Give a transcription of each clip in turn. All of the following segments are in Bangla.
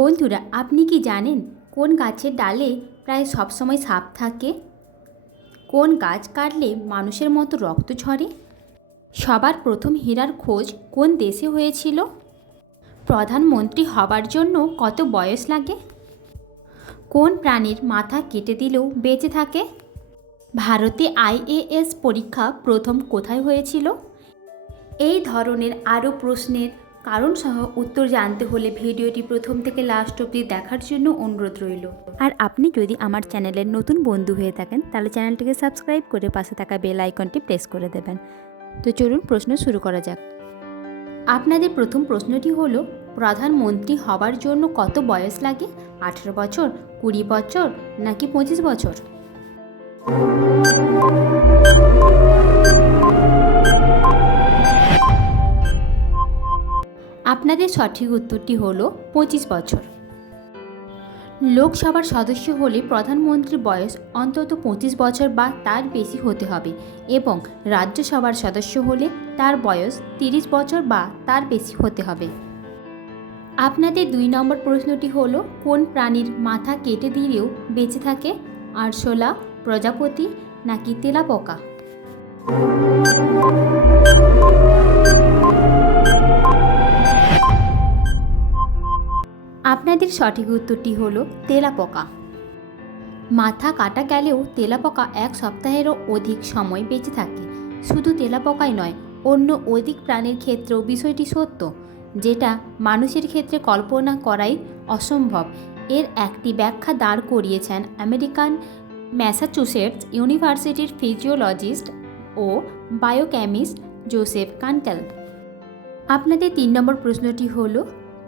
বন্ধুরা, আপনি কি জানেন কোন গাছের ডালে প্রায় সবসময় সাপ থাকে? কোন গাছ কাটলে মানুষের মতো রক্ত ঝরে? সবার প্রথম হীরার খোঁজ কোন দেশে হয়েছিল? প্রধানমন্ত্রী হবার জন্য কত বয়স লাগে? কোন প্রাণীর মাথা কেটে দিলেও বেঁচে থাকে? ভারতে আইএএস পরীক্ষা প্রথম কোথায় হয়েছিল? এই ধরনের আরও প্রশ্নের কারণসহ উত্তর জানতে হলে ভিডিওটি প্রথম থেকে লাস্ট অবধি দেখার জন্য অনুরোধ রইল। আর আপনি যদি আমার চ্যানেলের নতুন বন্ধু হয়ে থাকেন তাহলে চ্যানেলটিকে সাবস্ক্রাইব করে পাশে থাকা বেল আইকনটি প্রেস করে দেবেন। তো চলুন প্রশ্ন শুরু করা যাক। আপনাদের প্রথম প্রশ্নটি হলো, প্রধানমন্ত্রী হবার জন্য কত বয়স লাগে? 18 বছর, 20 বছর নাকি 25 বছর? আপনাদের সঠিক উত্তরটি হলো 25 বছর। লোকসভার সদস্য হলে প্রধানমন্ত্রীর বয়স অন্তত 25 বছর বা তার বেশি হতে হবে এবং রাজ্যসভার সদস্য হলে তার বয়স 30 বছর বা তার বেশি হতে হবে। আপনাদের 2 নম্বর প্রশ্নটি হলো, কোন প্রাণীর মাথা কেটে দিলেও বেঁচে থাকে? আরশোলা, প্রজাপতি নাকি তেলাপোকা? আপনাদের সঠিক উত্তরটি হলো তেলাপোকা। মাথা কাটা গেলেও তেলাপোকা 1 সপ্তাহেরও অধিক সময় বেঁচে থাকে। শুধু তেলাপোকাই নয়, অন্য অধিক প্রাণীর ক্ষেত্রেও বিষয়টি সত্য, যেটা মানুষের ক্ষেত্রে কল্পনা করাই অসম্ভব। এর একটি ব্যাখ্যা দাঁড় করিয়েছেন আমেরিকান ম্যাসাচুসেটস ইউনিভার্সিটির ফিজিওলজিস্ট ও বায়োকেমিস্ট জোসেফ কান্টেল। আপনাদের 3 নম্বর প্রশ্নটি হলো,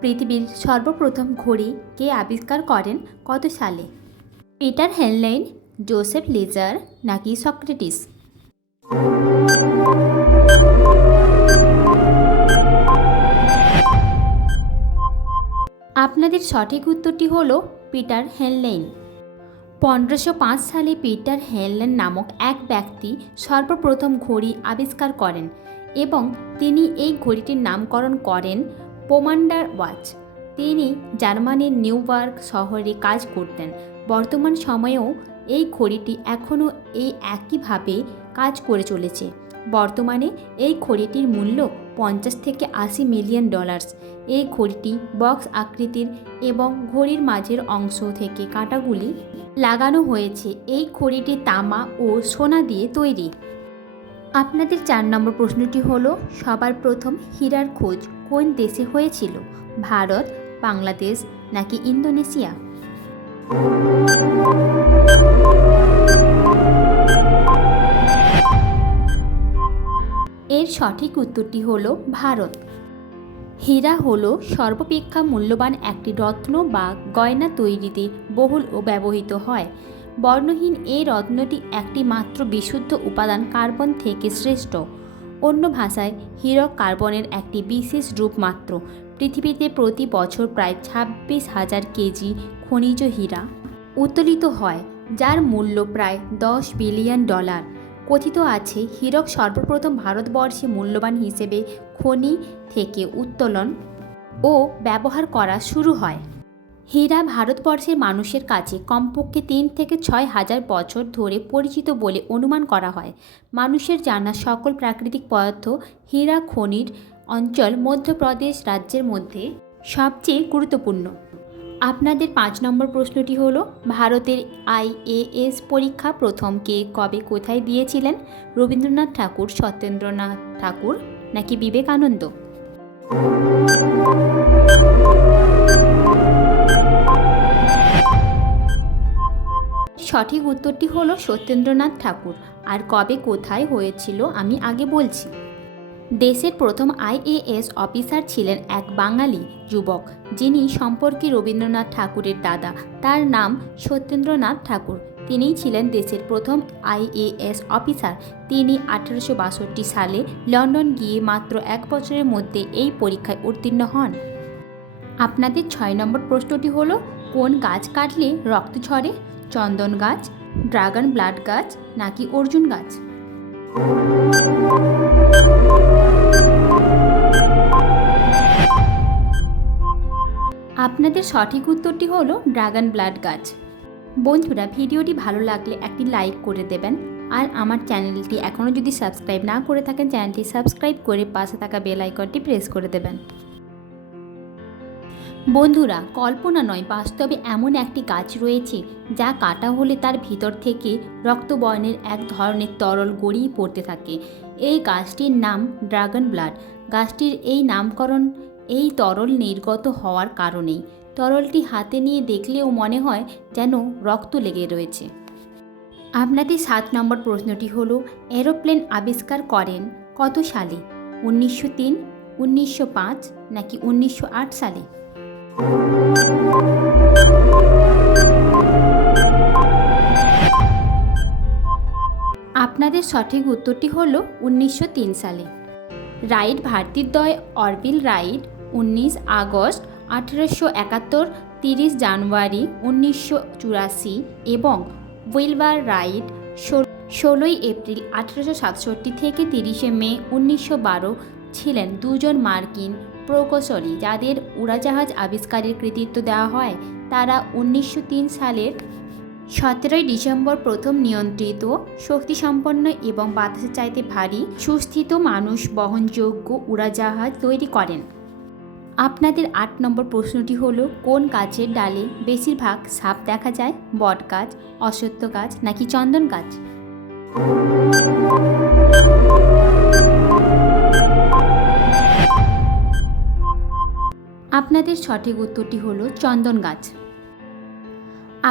পৃথিবীর সর্বপ্রথম ঘড়ি কে আবিষ্কার করেন? কত সালে? পিটার হেনলেইন, জোসেফ লিজার নাকি সক্রেটিস? আপনাদের সঠিক উত্তরটি হলো পিটার হেনলেইন। 1505 সালে পিটার হেনলেন নামক এক ব্যক্তি সর্বপ্রথম ঘড়ি আবিষ্কার করেন এবং তিনি এই ঘড়িটির নামকরণ করেন পোমান্ডার ওয়াচ। তিনি জার্মানির নিউবার্গ শহরে কাজ করতেন। বর্তমান সময়েও এই ঘড়িটি এখনও এই একইভাবে কাজ করে চলেছে। বর্তমানে এই ঘড়িটির মূল্য $50 থেকে $80 মিলিয়ন। এই ঘড়িটি বক্স আকৃতির এবং ঘড়ির মাঝের অংশ থেকে কাঁটাগুলি লাগানো হয়েছে। এই ঘড়িটি তামা ও সোনা দিয়ে তৈরি। আপনাদের 4 নম্বর প্রশ্নটি হলো, সবার প্রথম হীরার খোঁজ কোন দেশে হয়েছিল? ভারত, বাংলাদেশ নাকি ইন্দোনেশিয়া? এর সঠিক উত্তরটি হলো ভারত। হীরা হলো সর্বাপেক্ষা মূল্যবান একটি রত্ন বা গয়না তৈরিতে বহুল ব্যবহৃত হয়। বর্ণহীন এই রত্নটি একটি মাত্র বিশুদ্ধ উপাদান কার্বন থেকে শ্রেষ্ঠ। অন্য ভাষায় হীরক কার্বনের একটি বিশেষ রূপ মাত্র। পৃথিবীতে প্রতি বছর প্রায় 26,000 কেজি খনিজ হীরা উত্তোলিত হয়, যার মূল্য প্রায় $10 বিলিয়ন। কথিত আছে, হীরক সর্বপ্রথম ভারতবর্ষে মূল্যবান হিসেবে খনি থেকে উত্তোলন ও ব্যবহার করা শুরু হয়। হীরা ভারতবর্ষের মানুষের কাছে কমপক্ষে 3 থেকে 6 হাজার বছর ধরে পরিচিত বলে অনুমান করা হয়। মানুষের জানা সকল প্রাকৃতিক পদার্থ হীরা খনির অঞ্চল মধ্যপ্রদেশ রাজ্যের মধ্যে সবচেয়ে গুরুত্বপূর্ণ। আপনাদের 5 নম্বর প্রশ্নটি হলো, ভারতের আইএএস পরীক্ষা প্রথম কে কবে কোথায় দিয়েছিলেন? রবীন্দ্রনাথ ঠাকুর, সত্যেন্দ্রনাথ ঠাকুর নাকি বিবেকানন্দ? সঠিক উত্তরটি হলো সত্যেন্দ্রনাথ ঠাকুর। আর কবে কোথায় হয়েছিল আমি আগে বলছি। দেশের প্রথম আইএএস অফিসার ছিলেন এক বাঙালি যুবক, যিনি সম্পর্কে রবীন্দ্রনাথ ঠাকুরের দাদা। তার নাম সত্যেন্দ্রনাথ ঠাকুর। তিনিই ছিলেন দেশের প্রথম আইএএস অফিসার। তিনি 1862 সালে লন্ডন গিয়ে মাত্র 1 বছরের মধ্যে এই পরীক্ষায় উত্তীর্ণ হন। আপনাদের 6 নম্বর প্রশ্নটি হলো, কোন গাছ কাটলে রক্ত ঝরে? চন্দন গাছ, ড্রাগন ব্লাড গাছ নাকি অর্জুন গাছ? আপনাদের সঠিক উত্তরটি হলো ড্রাগন ব্লাড গাছ। বন্ধুরা, ভিডিওটি ভালো লাগলে একটি লাইক করে দেবেন, আর আমার চ্যানেলটি এখনও যদি সাবস্ক্রাইব না করে থাকেন চ্যানেলটি সাবস্ক্রাইব করে পাশে থাকা বেল আইকনটি প্রেস করে দেবেন। বন্ধুরা, কল্পনা নয়, বাস্তবে এমন একটি গাছ রয়েছে যা কাটা হলে তার ভিতর থেকে রক্তবর্ণের এক ধরনের তরল গড়িয়ে পড়তে থাকে। এই গাছটির নাম ড্রাগন ব্লাড। গাছটির এই নামকরণ এই তরল নির্গত হওয়ার কারণেই। তরলটি হাতে নিয়ে দেখলেও মনে হয় যেন রক্ত লেগে রয়েছে। আপনাদের 7 নম্বর প্রশ্নটি হলো, এরোপ্লেন আবিষ্কার করেন কত সালে? 1903, 1905 নাকি 1908 সালে? আপনাদের সঠিক উত্তরটি হল 1903 সালে। রাইট ভাতৃদ্বয় অরভিল রাইট 19 আগস্ট 1871, 30 জানুয়ারি 1984 এবং উইলবার রাইট 16 এপ্রিল 1867 থেকে 30 মে 1912 ছিলেন দুজন মার্কিন প্রকৌশলী যাদের উড়োজাহাজ আবিষ্কারের কৃতিত্ব দেওয়া হয়। তারা 1903 সালের 17 ডিসেম্বর প্রথম নিয়ন্ত্রিত, শক্তিসম্পন্ন এবং বাতাসের চাইতে ভারী সুস্থিত মানুষ বহনযোগ্য উড়োজাহাজ তৈরি করেন। আপনাদের 8 নম্বর প্রশ্নটি হলো, কোন গাছের ডালে বেশিরভাগ সাপ দেখা যায়? বট গাছ, অশ্বত্থ গাছ নাকি চন্দন গাছ? আপনাদের সঠিক উত্তরটি হলো চন্দন গাছ।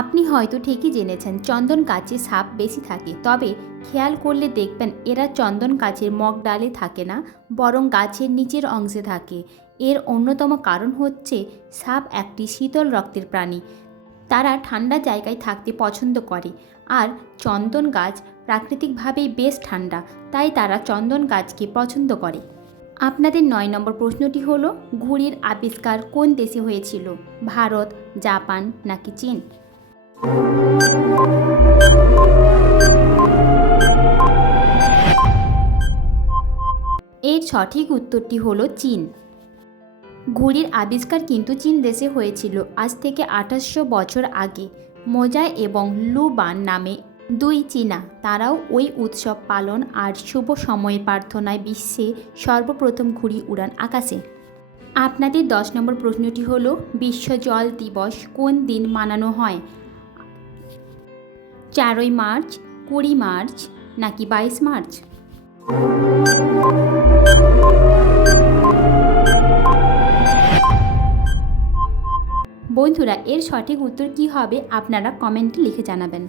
আপনি হয়তো ঠিকই জেনেছেন চন্দন গাছে সাপ বেশি থাকে, তবে খেয়াল করলে দেখবেন এরা চন্দন গাছের মগ ডালে থাকে না, বরং গাছের নিচের অংশে থাকে। এর অন্যতম কারণ হচ্ছে সাপ একটি শীতল রক্তের প্রাণী। তারা ঠান্ডা জায়গায় থাকতে পছন্দ করে, আর চন্দন গাছ প্রাকৃতিকভাবেই বেশ ঠান্ডা, তাই তারা চন্দন গাছকে পছন্দ করে। আপনাদের 9 নম্বর প্রশ্নটি হলো, ঘুড়ির আবিষ্কার কোন দেশে হয়েছিল? ভারত, জাপান নাকি চীন? এর সঠিক উত্তরটি হলো চীন। ঘুড়ির আবিষ্কার কিন্তু চীন দেশে হয়েছিল আজ থেকে 2800 বছর আগে। মোজা এবং লু বান নামে 2 চীনা, তারাও ওই উৎসব পালন আর শুভ সময়ে প্রার্থনায় বিশ্বে সর্বপ্রথম ঘুড়ি উড়ান আকাশে। আপনাদের 10 নম্বর প্রশ্নটি হলো, বিশ্ব জল দিবস কোন দিন মানানো হয়? 4 মার্চ, 20 মার্চ নাকি 22 মার্চ? বন্ধুরা, এর সঠিক উত্তর কী হবে আপনারা কমেন্টে লিখে জানাবেন।